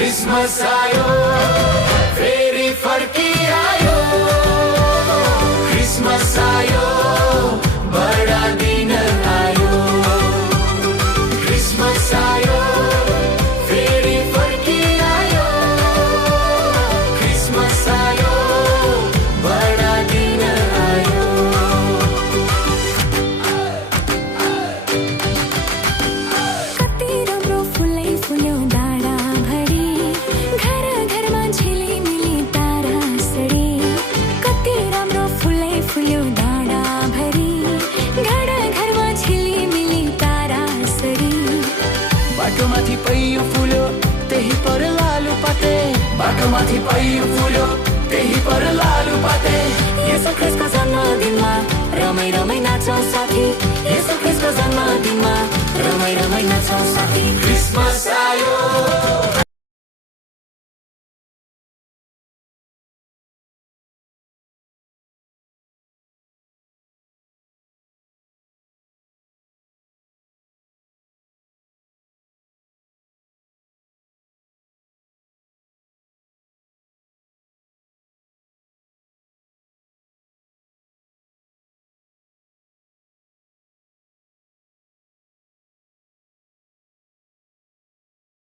Christmas आयो फेरि फर्किआयो Christmas आयो बडा दिन आयो क्रिसमस आयो फेरि फर्किआयो क्रिसमस आयो बडा दिन आयो कति राम्रो फुलै फुल्यो डाँडाभरि घर घरमा झिलिमिली तारासरी कति राम्रो फुलै फुल्यो डाँडाभरि घर घरमा झिलिमिली तारासरी बाटोमाथि पैयो फुल्यो त्यही पर लालु पाते बाटोमाथि पैयो फुल्यो त्यही पर लालु पाते यसो ख्रिस्टको जन्मदिनमा रमाइ रमाइ नाचौँ साथी यसो ख्रिस्टको जन्मदिनमा रमाइ रमाइ नाचौँ साथी क्रिसमस आयो